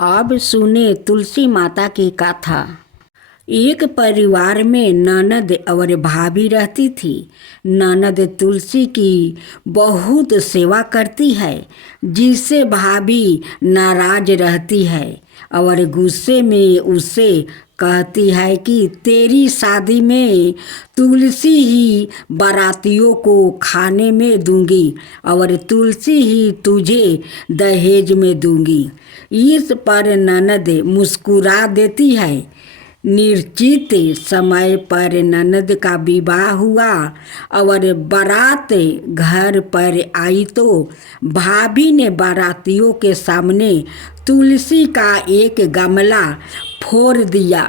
अब सुने तुलसी माता की कथा। एक परिवार में ननद और भाभी रहती थी। ननद तुलसी की बहुत सेवा करती है, जिससे भाभी नाराज रहती है और गुस्से में उससे कहती है कि तेरी शादी में तुलसी ही बारातियों को खाने में दूंगी और तुलसी ही तुझे दहेज में दूंगी। इस पर ननद मुस्कुरा देती है। निश्चित समय पर ननद का विवाह हुआ और बारात घर पर आई तो भाभी ने बारातियों के सामने तुलसी का एक गमला फोड़ दिया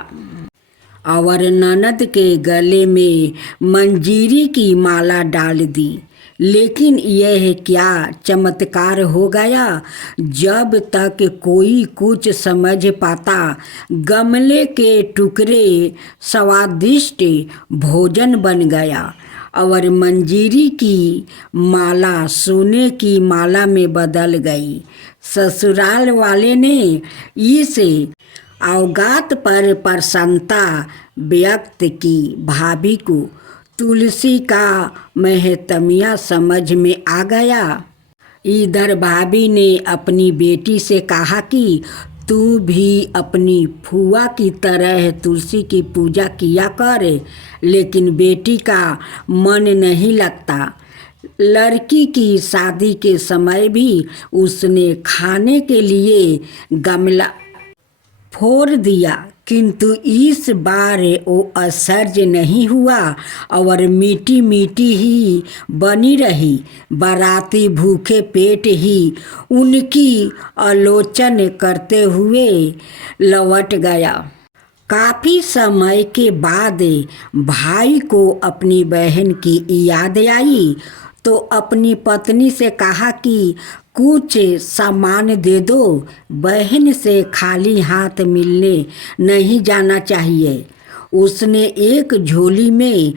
और ननद के गले में मंजीरी की माला डाल दी। लेकिन यह क्या चमत्कार हो गया। जब तक कोई कुछ समझ पाता, गमले के टुकड़े स्वादिष्ट भोजन बन गया और मंजीरी की माला सोने की माला में बदल गई। ससुराल वाले ने इस अवगात पर प्रसन्नता व्यक्त की। भाभी को तुलसी का महत्म्य समझ में आ गया। इधर भाभी ने अपनी बेटी से कहा कि तू भी अपनी फुआ की तरह तुलसी की पूजा किया कर। लेकिन बेटी का मन नहीं लगता। लड़की की शादी के समय भी उसने खाने के लिए गमला फोड़ दिया, किंतु इस बार वो आश्चर्य नहीं हुआ और मीठी मीठी ही बनी रही। बाराती भूखे पेट ही उनकी आलोचना करते हुए लौट गया। काफ़ी समय के बाद भाई को अपनी बहन की याद आई तो अपनी पत्नी से कहा कि कुछ सामान दे दो। बहन से खाली हाथ मिलने नहीं जाना चाहिए। उसने एक झोली में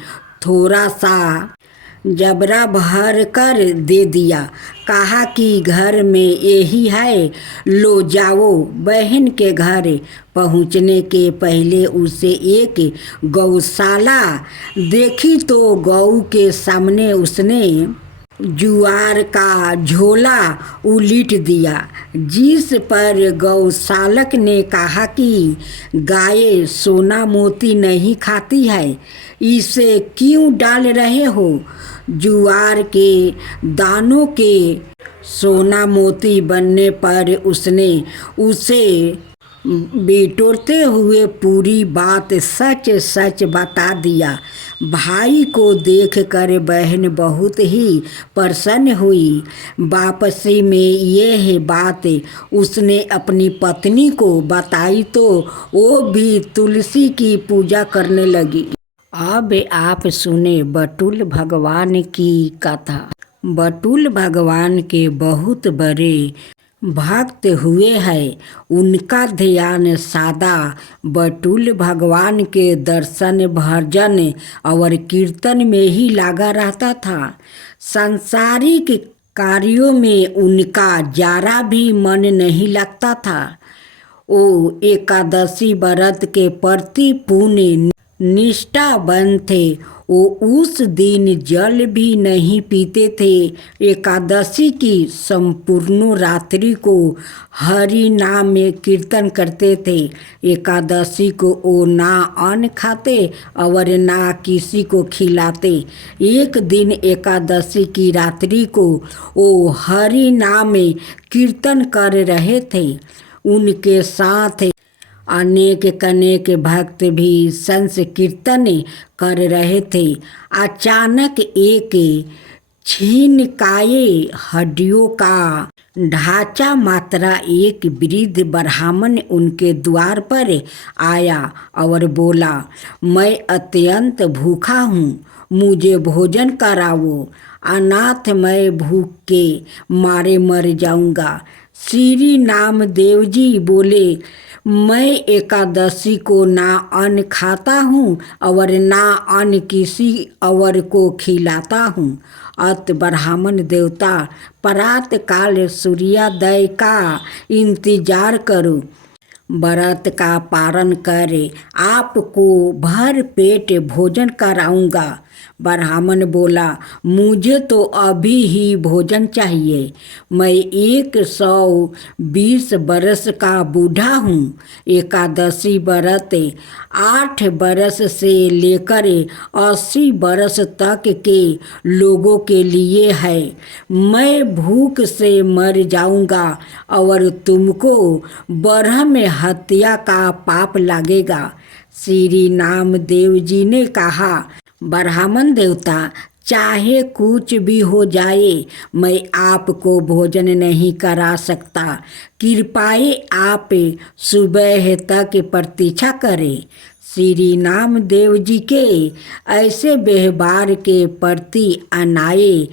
थोड़ा सा जबरा भर कर दे दिया। कहा कि घर में यही है, लो जाओ। बहन के घर पहुंचने के पहले उसे एक गौशाला देखी तो गौ के सामने उसने जुआर का झोला उलीट दिया, जिस पर गौशालक ने कहा कि गाय सोना मोती नहीं खाती है, इसे क्यों डाल रहे हो। जुआर के दानों के सोना मोती बनने पर उसने उसे बिटोरते हुए पूरी बात सच सच बता दिया। भाई को देखकर बहन बहुत ही प्रसन्न हुई। वापसी में यह बात उसने अपनी पत्नी को बताई तो वो भी तुलसी की पूजा करने लगी। अब आप सुने बटुल भगवान की कथा। बटुल भगवान के बहुत बड़े भक्त हुए हैं। उनका ध्यान सदा बटुल भगवान के दर्शन, भजन और कीर्तन में ही लगा रहता था। सांसारिक कार्यों में उनका जरा भी मन नहीं लगता था। वो एकादशी व्रत के प्रति पूर्ण निष्ठावान थे। वो उस दिन जल भी नहीं पीते थे। एकादशी की संपूर्ण रात्रि को हरि नाम में कीर्तन करते थे। एकादशी को वो ना अन्न खाते और ना किसी को खिलाते। एक दिन एकादशी की रात्रि को वो हरि नाम में कीर्तन कर रहे थे। उनके साथ अनेक भक्त भी संकीर्तन कर रहे थे। अचानक एक क्षीणकाय हड्डियों का ढांचा मात्रा एक वृद्ध ब्राह्मण उनके द्वार पर आया और बोला, मैं अत्यंत भूखा हूँ, मुझे भोजन कराओ, अनाथ मैं भूख के मारे मर जाऊँगा। श्री नामदेव जी बोले, मैं एकादशी को ना अन्न खाता हूँ और ना अन्न किसी और को खिलाता हूँ। अत ब्राह्मण देवता प्रातः काल सूर्योदय का इंतजार करो। व्रत का पारण करे, आपको भर पेट भोजन कराऊंगा। ब्राह्मण बोला, मुझे तो अभी ही भोजन चाहिए। मैं 120 बरस का बूढ़ा हूँ। एकादशी व्रत 8 बरस से लेकर 80 बरस तक के लोगों के लिए है। मैं भूख से मर जाऊंगा और तुमको ब्रह्म हत्या का पाप लगेगा। श्री नामदेव जी ने कहा, ब्राह्मण देवता, चाहे कुछ भी हो जाए, मैं आपको भोजन नहीं करा सकता। कृपया आप सुबह तक प्रतीक्षा करें। श्री नामदेव जी के ऐसे व्यवहार के प्रति अनाए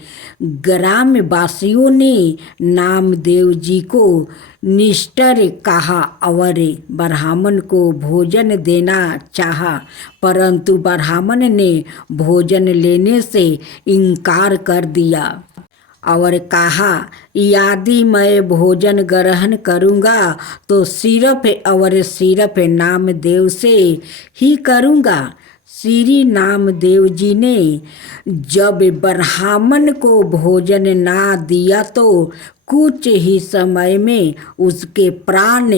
ग्रामवासियों ने नामदेव जी को निष्ठुर कहा और ब्राह्मण को भोजन देना चाहा, परंतु ब्राह्मण ने भोजन लेने से इनकार कर दिया और कहा, यदि मैं भोजन ग्रहण करूँगा तो सिर्फ और सिर्फ नामदेव से ही करूँगा। श्री नामदेव जी ने जब ब्राह्मण को भोजन ना दिया तो कुछ ही समय में उसके प्राण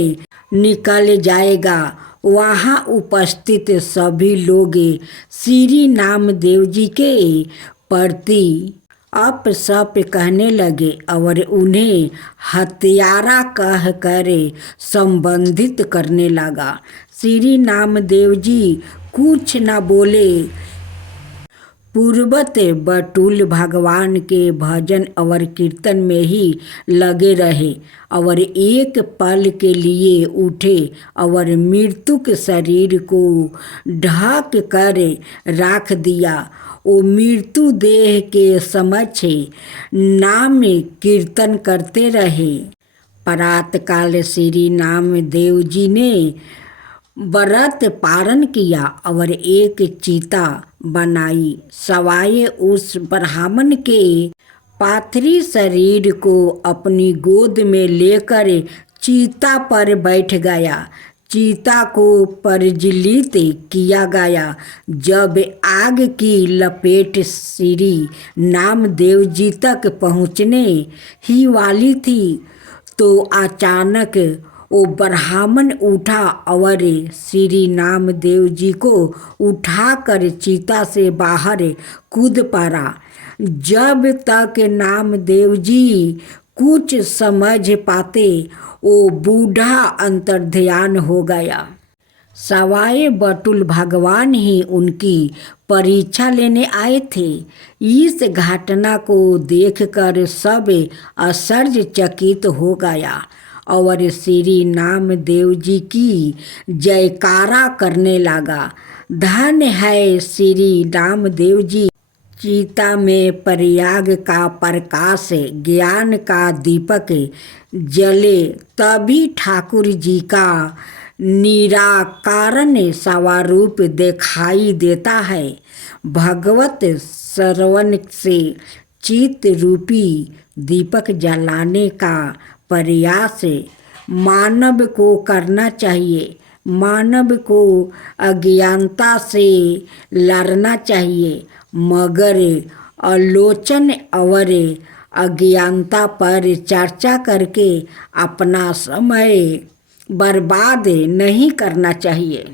निकल जाएगा। वहाँ उपस्थित सभी लोग श्री नामदेव जी के प्रति अपशप कहने लगे और उन्हें हत्यारा कह कर संबोधित करने लगा। श्री नामदेव जी कुछ न बोले, पूर्वत बटुल भगवान के भजन और कीर्तन में ही लगे रहे और एक पल के लिए उठे और मृतक शरीर को ढक कर रख दिया। वो मृत्यु देह के समक्ष नाम कीर्तन करते रहे। प्रातःकाल श्री नामदेव जी ने व्रत पारण किया और एक चीता बनाई। सवाए उस ब्राह्मण के पाथरी शरीर को अपनी गोद में लेकर चीता पर बैठ गया। चीता को प्रज्वलित किया गया। जब आग की लपेट श्री नामदेव जी तक पहुँचने ही वाली थी तो अचानक वो ब्राह्मण उठा और श्री नामदेव जी को उठाकर चीता से बाहर कूद पड़ा। जब तक नामदेव जी कुछ समझ पाते वो बूढ़ा अंतर्ध्यान हो गया। सवाए बटुल भगवान ही उनकी परीक्षा लेने आए थे। इस घटना को देखकर सब आश्चर्यचकित हो गया और श्री नामदेव जी की जयकारा करने लगा। धन्य है श्री नामदेव जी। चीता में प्रयाग का प्रकाश ज्ञान का दीपक जले तभी ठाकुर जी का निराकरण स्वरूप दिखाई देता है। भगवत श्रवण से चित्त रूपी दीपक जलाने का प्रयास मानव को करना चाहिए। मानव को अज्ञानता से लड़ना चाहिए, मगर आलोचन और अज्ञानता पर चर्चा करके अपना समय बर्बाद नहीं करना चाहिए।